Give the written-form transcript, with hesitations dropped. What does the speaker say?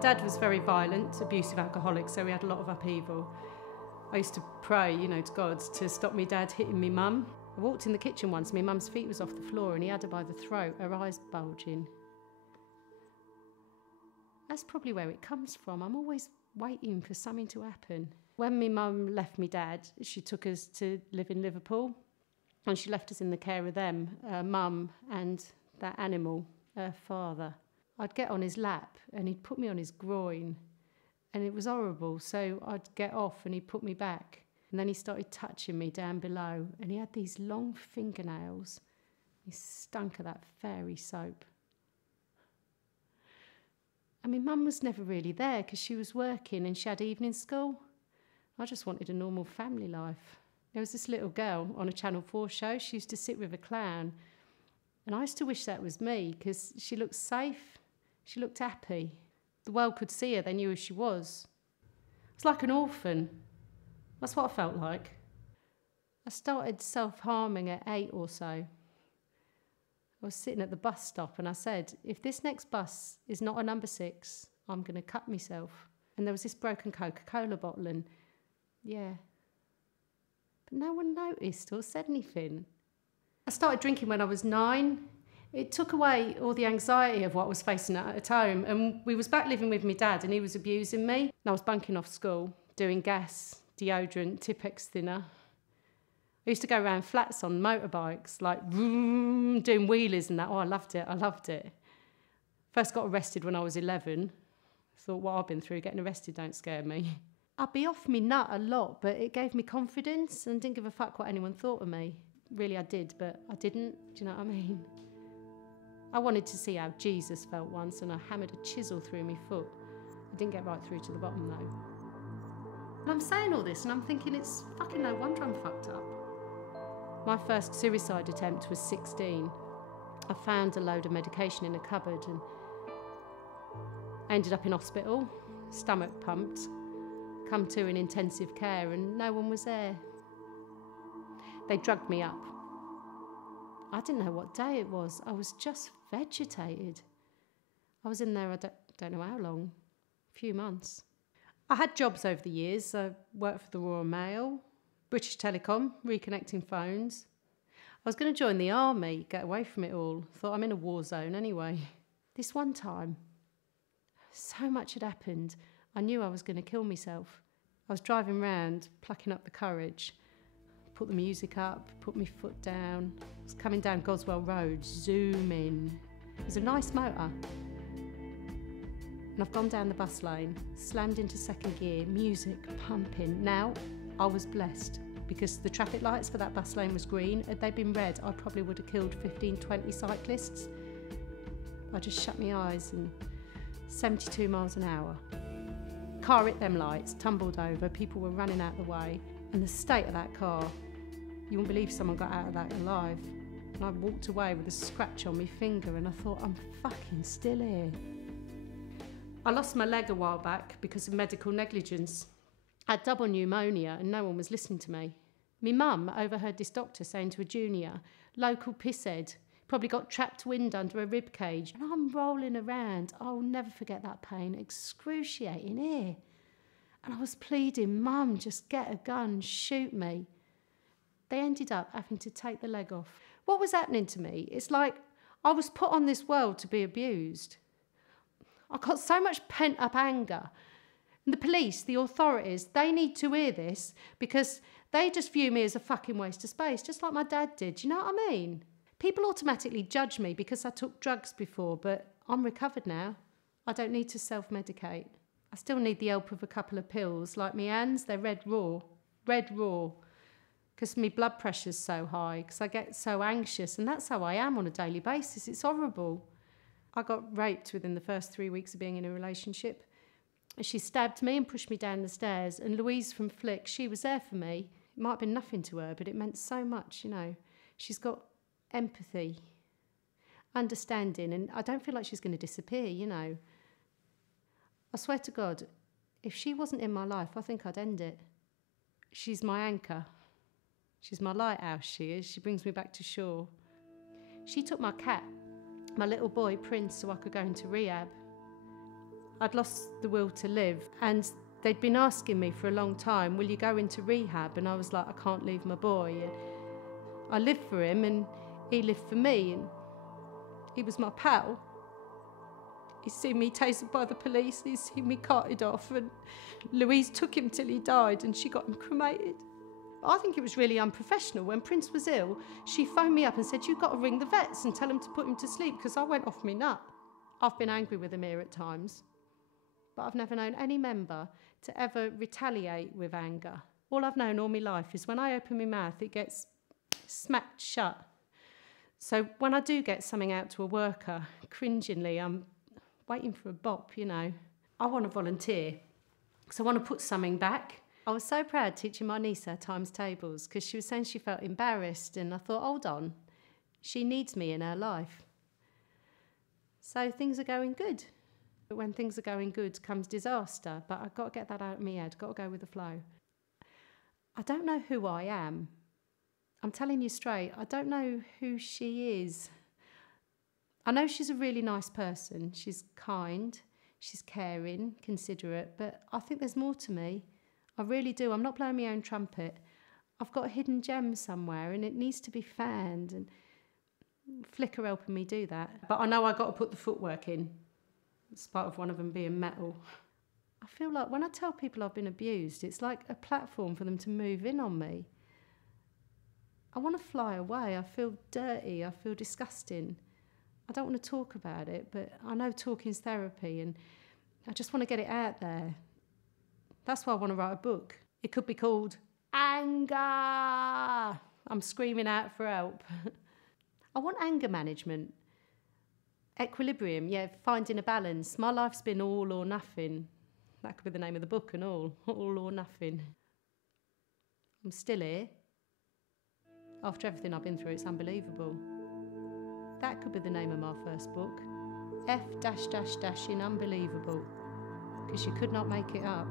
dad was very violent, abusive alcoholic, so we had a lot of upheaval. I used to pray, to God to stop me dad hitting me mum. I walked in the kitchen once, my mum's feet was off the floor and he had her by the throat, her eyes bulging. That's probably where it comes from. I'm always waiting for something to happen. When my mum left me dad, she took us to live in Liverpool and she left us in the care of them, mum and that animal, her father. I'd get on his lap and he'd put me on his groin and it was horrible. So I'd get off and he'd put me back and then he started touching me down below and he had these long fingernails. He stunk of that fairy soap. And my mum was never really there because she was working and she had evening school. I just wanted a normal family life. There was this little girl on a Channel 4 show. She used to sit with a clown. And I used to wish that was me because she looked safe. She looked happy. The world could see her. They knew who she was. I was like an orphan. That's what I felt like. I started self-harming at 8 or so. I was sitting at the bus stop and I said, if this next bus is not a number 6, I'm going to cut myself. And there was this broken Coca-Cola bottle and, yeah. But no one noticed or said anything. I started drinking when I was 9. It took away all the anxiety of what I was facing at home. And we was back living with my dad and he was abusing me. And I was bunking off school, doing gas, deodorant, Tipex thinner. I used to go around flats on motorbikes, like vroom, doing wheelies and that. Oh, I loved it. First got arrested when I was 11. Thought what I've been through, getting arrested don't scare me. I'd be off me nut a lot, but it gave me confidence and didn't give a fuck what anyone thought of me. Really, I did, but I didn't. Do you know what I mean? I wanted to see how Jesus felt once, and I hammered a chisel through my foot. I didn't get right through to the bottom, though. And I'm saying all this, and I'm thinking it's fucking no wonder I'm fucked up. My first suicide attempt was 16. I found a load of medication in a cupboard and I ended up in hospital, stomach pumped, come to in intensive care and no one was there. They drugged me up. I didn't know what day it was. I was just vegetated. I was in there, I don't know how long, a few months. I had jobs over the years. I worked for the Royal Mail, British Telecom, reconnecting phones. I was going to join the army, get away from it all. Thought I'm in a war zone anyway. This one time, so much had happened. I knew I was going to kill myself. I was driving round, plucking up the courage. Put the music up, put my foot down. I was coming down Goswell Road, zooming. It was a nice motor. And I've gone down the bus lane, slammed into second gear, music pumping. Now, I was blessed because the traffic lights for that bus lane was green. Had they been red, I probably would have killed 15, 20 cyclists. I just shut my eyes and 72 miles an hour. Car hit them lights, tumbled over, people were running out the way. And the state of that car, you wouldn't believe someone got out of that alive. And I walked away with a scratch on my finger and I thought, I'm fucking still here. I lost my leg a while back because of medical negligence. I had double pneumonia and no one was listening to me. My mum overheard this doctor saying to a junior, local pisshead, probably got trapped wind under a rib cage. And I'm rolling around. I'll never forget that pain, excruciating here. And I was pleading, Mum, just get a gun, shoot me. They ended up having to take the leg off. What was happening to me? It's like I was put on this world to be abused. I got so much pent-up anger. And the police, the authorities, they need to hear this because they just view me as a fucking waste of space, just like my dad did. Do you know what I mean? People automatically judge me because I took drugs before, but I'm recovered now. I don't need to self-medicate. I still need the help of a couple of pills. Like my hands, they're red raw, because my blood pressure's so high, because I get so anxious, and that's how I am on a daily basis. It's horrible. I got raped within the first 3 weeks of being in a relationship. She stabbed me and pushed me down the stairs, and Louise from Flick, she was there for me. It might have been nothing to her, but it meant so much, you know. She's got empathy, understanding, and I don't feel like she's going to disappear, you know. I swear to God, if she wasn't in my life, I think I'd end it. She's my anchor. She's my lighthouse, she is. She brings me back to shore. She took my cat, my little boy, Prince, so I could go into rehab. I'd lost the will to live, and they'd been asking me for a long time, will you go into rehab? And I was like, I can't leave my boy. And I lived for him and he lived for me, and he was my pal. He's seen me tasered by the police, he's seen me carted off, and Louise took him till he died and she got him cremated. I think it was really unprofessional. When Prince was ill, she phoned me up and said, you've got to ring the vets and tell them to put him to sleep, because I went off me nut. I've been angry with Amir at times, but I've never known any member to ever retaliate with anger. All I've known all my life is when I open my mouth, it gets smacked shut. So when I do get something out to a worker, cringingly, I'm waiting for a bop, you know. I want to volunteer, because I want to put something back. I was so proud teaching my niece her times tables, because she was saying she felt embarrassed, and I thought, hold on, she needs me in her life. So things are going good. But when things are going good comes disaster, but I've got to get that out of my head, got to go with the flow. I don't know who I am. I'm telling you straight, I don't know who she is. I know she's a really nice person. She's kind, she's caring, considerate, but I think there's more to me. I really do. I'm not blowing my own trumpet. I've got a hidden gem somewhere and it needs to be found, and Flickr helping me do that. But I know I've got to put the footwork in, in spite of one of them being metal. I feel like when I tell people I've been abused, it's like a platform for them to move in on me. I want to fly away. I feel dirty. I feel disgusting. I don't want to talk about it, but I know talking's therapy, and I just want to get it out there. That's why I want to write a book. It could be called Anger. I'm screaming out for help. I want anger management. Equilibrium, yeah, finding a balance. My life's been all or nothing. That could be the name of the book and all or nothing. I'm still here. After everything I've been through, it's unbelievable. That could be the name of my first book. F-in unbelievable. Because you could not make it up.